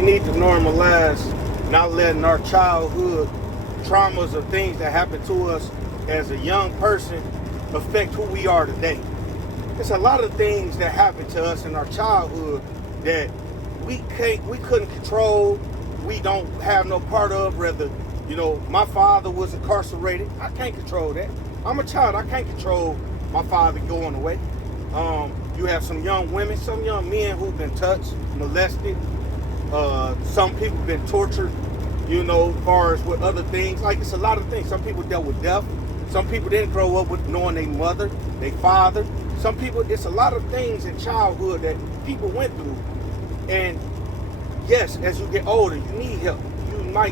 We need to normalize not letting our childhood traumas or things that happen to us as a young person affect who we are today. There's a lot of things that happen to us in our childhood that we couldn't control, we don't have no part of. Rather, my father was incarcerated. I can't control that. I'm a child. I can't control my father going away. You have some young women, some young men who've been touched, molested. Some people have been tortured, as far as with other things. Like, it's a lot of things. Some people dealt with death. Some people didn't grow up with knowing their mother, their father. Some people, it's a lot of things in childhood that people went through. And yes, as you get older, you need help.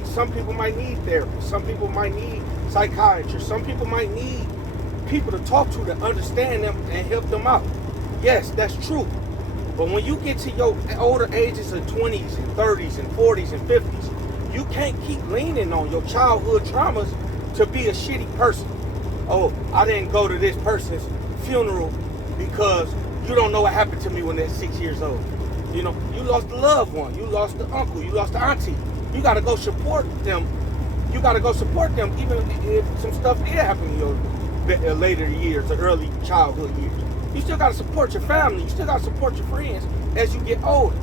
Some people might need therapy. Some people might need psychiatrists. Some people might need people to talk to understand them and help them out. Yes, that's true. But when you get to your older ages of 20s and 30s and 40s and 50s, you can't keep leaning on your childhood traumas to be a shitty person. Oh, I didn't go to this person's funeral because you don't know what happened to me when they're 6 years old. You lost a loved one. You lost the uncle. You lost the auntie. You got to go support them. You got to go support them even if some stuff did happen in your later years or early childhood years. You still got to support your family. You still got to support your friends as you get older.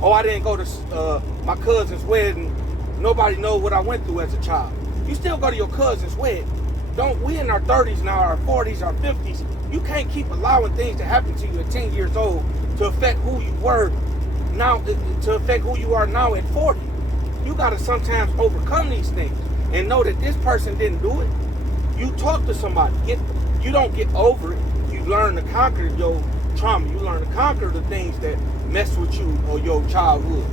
Oh, I didn't go to my cousin's wedding. Nobody knows what I went through as a child. You still go to your cousin's wedding. We in our 30s now, our 40s, our 50s. You can't keep allowing things to happen to you at 10 years old to affect who you were now, to affect who you are now at 40. You got to sometimes overcome these things and know that this person didn't do it. You talk to somebody. You don't get over it. You learn to conquer your trauma. You learn to conquer the things that mess with you or your childhood.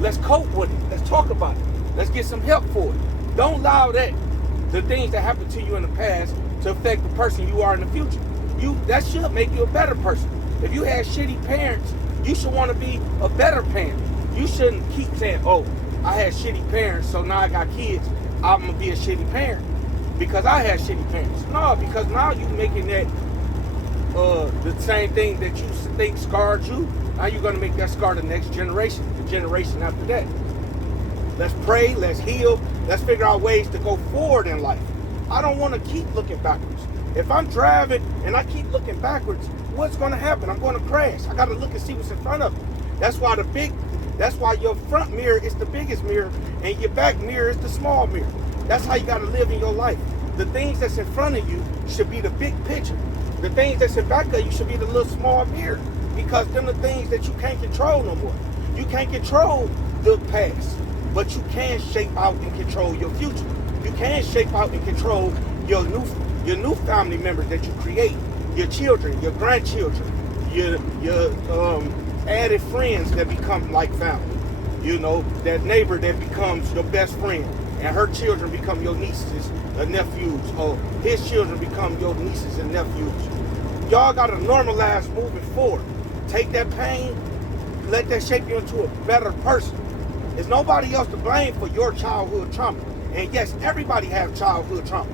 Let's cope with it. Let's talk about it. Let's get some help for it. Don't allow the things that happened to you in the past to affect the person you are in the future. That should make you a better person. If you had shitty parents, you should want to be a better parent. You shouldn't keep saying, oh, I had shitty parents, so now I got kids, I'm going to be a shitty parent because I had shitty parents. No, because now you're making that the same thing that you think scarred you. Now you're going to make that scar the next generation, the generation after that. Let's pray, let's heal, let's figure out ways to go forward in life. I don't want to keep looking backwards. If I'm driving and I keep looking backwards, what's going to happen? I'm going to crash. I got to look and see what's in front of me. That's why your front mirror is the biggest mirror and your back mirror is the small mirror. That's how you got to live in your life. The things that's in front of you should be the big picture. The things that's in back of you should be the little small mirror, because them are the things that you can't control no more. You can't control the past, but you can shape out and control your future. You can shape out and control your new family members that you create, your children, your grandchildren, your added friends that become like family. That neighbor that becomes your best friend, and her children become your nieces and nephews, or his children become your nieces and nephews. Y'all gotta normalize moving forward. Take that pain, let that shape you into a better person. There's nobody else to blame for your childhood trauma. And yes, everybody has childhood trauma.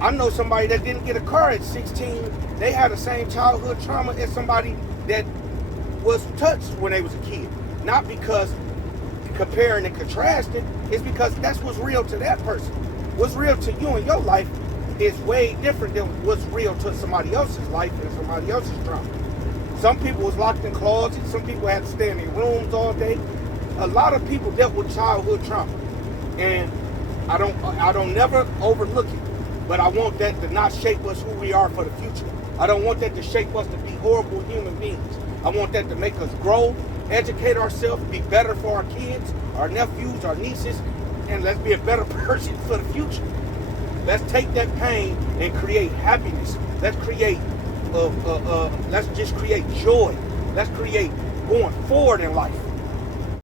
I know somebody that didn't get a car at 16. They had the same childhood trauma as somebody that was touched when they was a kid. Not because comparing and contrasting, it's because that's what's real to that person. What's real to you in your life is way different than what's real to somebody else's life and somebody else's trauma. Some people was locked in closets. Some people had to stay in their rooms all day. A lot of people dealt with childhood trauma, and I don't never overlook it. But I want that to not shape us who we are for the future. I don't want that to shape us to be horrible human beings. I want that to make us grow, educate ourselves, be better for our kids, our nephews, our nieces, and let's be a better person for the future. Let's take that pain and create happiness. Let's just create joy. Let's create going forward in life.